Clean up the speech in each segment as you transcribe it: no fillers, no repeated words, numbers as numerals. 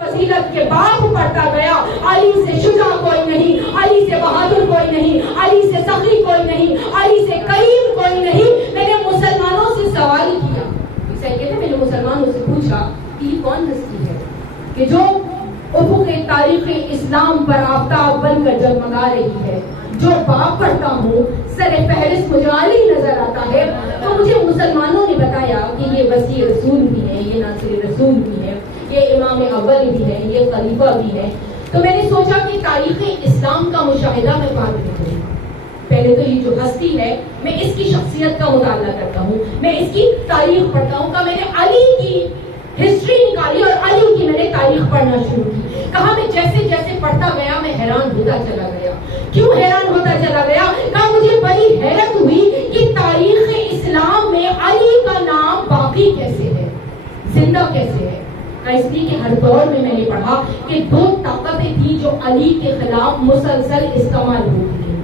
فضیلت کے باب پڑھتا گیا، علی سے شجاع کوئی نہیں، علی سے بہادر کوئی نہیں، علی سے سخی کوئی نہیں، علی سے کریم کوئی نہیں۔ میں نے مسلمانوں سے سوال کیا، میں نے مسلمانوں سے پوچھا کہ یہ کون ہستی ہے کہ جو افق تاریخ اسلام پر آفتاب بن کر جگمگا رہی ہے؟ جو باب پڑھتا ہوں سر فہرست مجھے علی نظر آتا ہے۔ تو مجھے مسلمانوں نے بتایا کہ یہ وسیع رسول بھی ہے، یہ ناصر رسول بھی ہے، یہ امام اول بھی ہے، یہ خلیفہ بھی ہے۔ تو میں نے سوچا کہ تاریخ اسلام کا مشاہدہ میں بعد میں کروں۔ پہلے تو یہ جو ہستی ہے میں اس کی شخصیت کا مطالعہ کرتا ہوں، میں اس کی تاریخ پڑھتا ہوں۔ کہ میں نے علی کی ہسٹری نکالی اور علی کی میں نے تاریخ پڑھنا شروع کی۔ کہا میں جیسے جیسے پڑھتا گیا میں حیران ہوتا چلا گیا۔ کیوں حیران ہوتا چلا گیا؟ کہا مجھے بڑی حیرت ہوئی کہ تاریخ اسلام میں علی کا نام باقی کیسے ہے، زندہ کیسے ہے۔ اس لیے کہ ہر دور میں نے پڑھا کہ دو طاقتیں تھیں جو علی کے خلاف مسلسل استعمال ہوتی ہیں،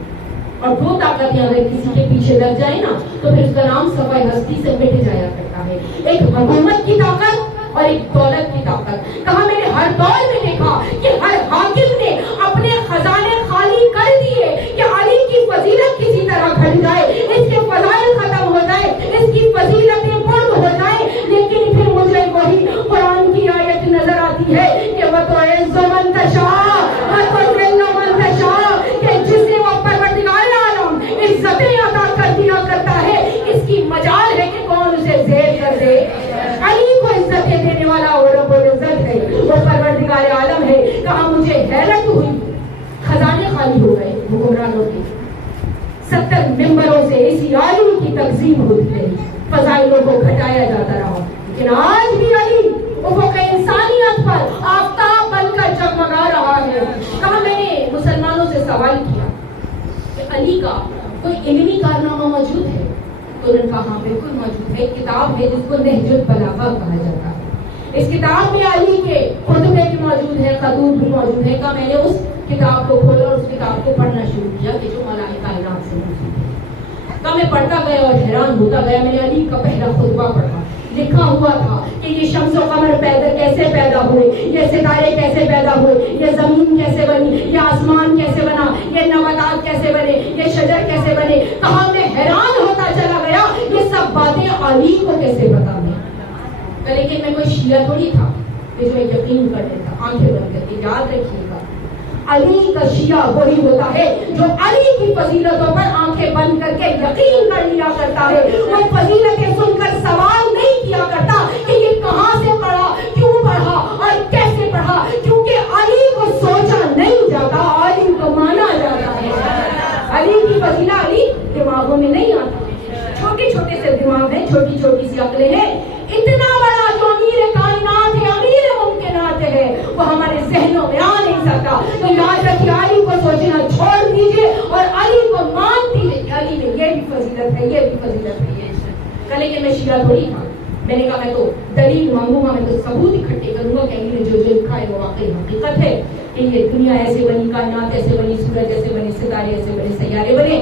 اور دو طاقتیں اگر کسی کے پیچھے لگ جائے نا تو پھر اس کا نام صفحہ ہستی سے مٹ جایا کرتا ہے۔ ایک حکومت کی طاقت اور ایک دولت کی طاقت۔ کہا میں نے ہر دور میں دیکھا کہ ہر حاکم نے اپنے خزانے خالی کر دیے کہ علی کی فضیلت کسی طرح گھٹ جائے، اس کے فضائل ختم ہو جائے، اس کی فضیلتیں برد ہو جائے۔ لیکن پھر مجھے وہی قرآن کی آیت نظر آتی ہے کہ وَتُعِزُّ مَن تَشَاءُ وَتُذِلُّ مَن تَشَاءُ، کہ جسے وہ پروردگار عالم عزتیں عطا کر دیا کرتا ہے، اس کی مجال ہے کہ کون اسے ذیل کر دے۔ علی کو عزتیں دینے والا وہ رب العزت ہے، وہ پروردگار عالم ہے۔ کہا مجھے حیرت ہوئی، خزانے خالی ہو گئے حکمرانوں کے، 70 ممبروں سے اسی علی کی تقسیم ہوتی رہی، فضائلوں کو گھٹایا جاتا رہا، لیکن آج بھی علی افق انسانیت پر آفتاب بن کر جگمگا رہا ہے۔ کہا میں نے مسلمانوں سے سوال کیا کہ علی کا کوئی علمی کارنامہ موجود ہے؟ تو انہوں نے کہا ہاں بالکل موجود ہے۔ ایک کتاب ہے جس کو نہج البلاغہ کہا جاتا ہے، اس کتاب میں علی کے خطبے بھی موجود ہے، خطوط بھی موجود ہے۔ کہ میں نے اس کتاب کو کھولا اور اس کتاب کو پڑھنا شروع کیا کہ جو ملائکہ کائنات سے موجود ہے۔ کہ میں پڑھتا گیا اور حیران ہوتا گیا۔ میں نے علی کا پہلا خطبہ پڑھا، لکھا ہوا تھا کہ یہ شمس و قمر کیسے پیدا ہوئے، یہ ستارے کیسے پیدا ہوئے، یہ زمین کیسے بنی، یہ آسمان کیسے بنا، یہ نباتات کیسے بنے، یہ شجر کیسے بنے۔ کہا میں حیران ہوتا چلا گیا یہ سب باتیں علی کو کیسے پتا ہے۔ لیکن میں کوئی شیعہ تھوڑی تھا کہ جو یقین کر لیتا آنکھیں بند کر کے۔ یاد رکھیے گا علی کا شیعہ وہی ہوتا ہے جو علی کی فضیلتوں پر آنکھیں بند کر کے یقین کر لیا کرتا ہے۔ وہ فضیلتیں سن کر سوال نہیں کیا کرتا کہ یہ کہاں سے پڑھا، کیوں پڑھا اور کیسے پڑھا، کیونکہ علی کو سوچا نہیں جاتا، علی کو مانا جاتا ہے۔ علی کی فضیلت علی دماغوں میں نہیں آتی، چھوٹے چھوٹے سے دماغ ہیں، چھوٹی چھوٹی سی عقلیں ہیں۔ اتنا بڑا جو امیر کائنات ہے، امیر ممکنات ہے، وہ ہمارے ذہنوں میں آ نہیں سکتا۔ تو یاد رکھیے علی کو سوچنا چھوڑ دیجیے اور علی کو مان دیجیے کہ علی میں یہ بھی فضیلت ہے، یہ بھی فضیلت ہے، یہ ہے۔ لیکن میں شیعہ تھوڑی تھا، میں نے کہا میں تو دلیل مانگوں گا، میں تو ثبوت اکٹھے کروں گا کہ علی نے جو لکھا ہے وہ واقعی حقیقت ہے کہ یہ دنیا ایسے بنی، کائنات ایسے بنی، سورج ایسے بنے، ستارے ایسے بنے، سیارے بنے۔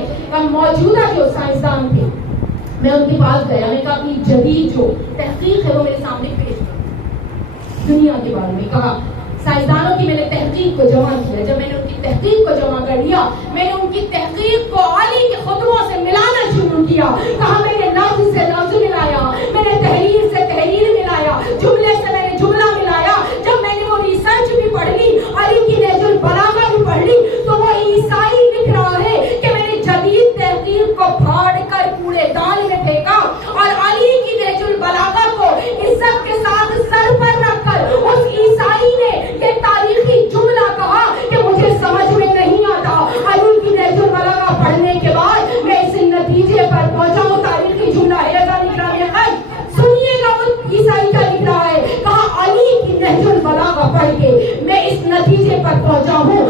موجودہ جو سائنسدان تھے میں ان کے پاس گیا، میں کہا اپنی جدید جو تحقیق ہے وہ میرے سامنے پیش کرو دنیا کے بارے میں۔ کہا سائنسدانوں کی میں نے تحقیق کو جمع کیا۔ جب میں نے ان کی تحقیق کو جمع کر لیا، میں نے ان کی تحقیق کو علی کے خطبوں سے ملانا شروع کیا۔ کہا میں نے لفظ سے لفظ ملایا، میں نے تحریر سے تحریر ملایا، جملے سے میں نے جملہ ملایا۔ جب میں نے وہ ریسرچ بھی پڑھ لی، علی کی نہج البلاغہ بھی پڑھ لی، تو وہ عیسائی لکھ رہا ہے کہ میں نے جدید تحقیق کو پھاڑ کر کوڑے دان میں پھینکا اور علی کی نہج البلاغہ کو عزت کے ساتھ سر پر رکھ کر اس عیسائی نے یہ تاریخی جملہ کہا کہ مجھے سمجھ میں نہیں آتا۔ علی کی نہج البلاغہ پڑھنے کے بعد میں اس نتیجے پر پہنچا ہوں، تاریخی جملہ ہے سنیے گا وہ عیسائی کا لکھ رہا ہے۔ کہا علی کی نہج البلاغہ پڑھ کے میں اس نتیجے پر پہنچا ہوں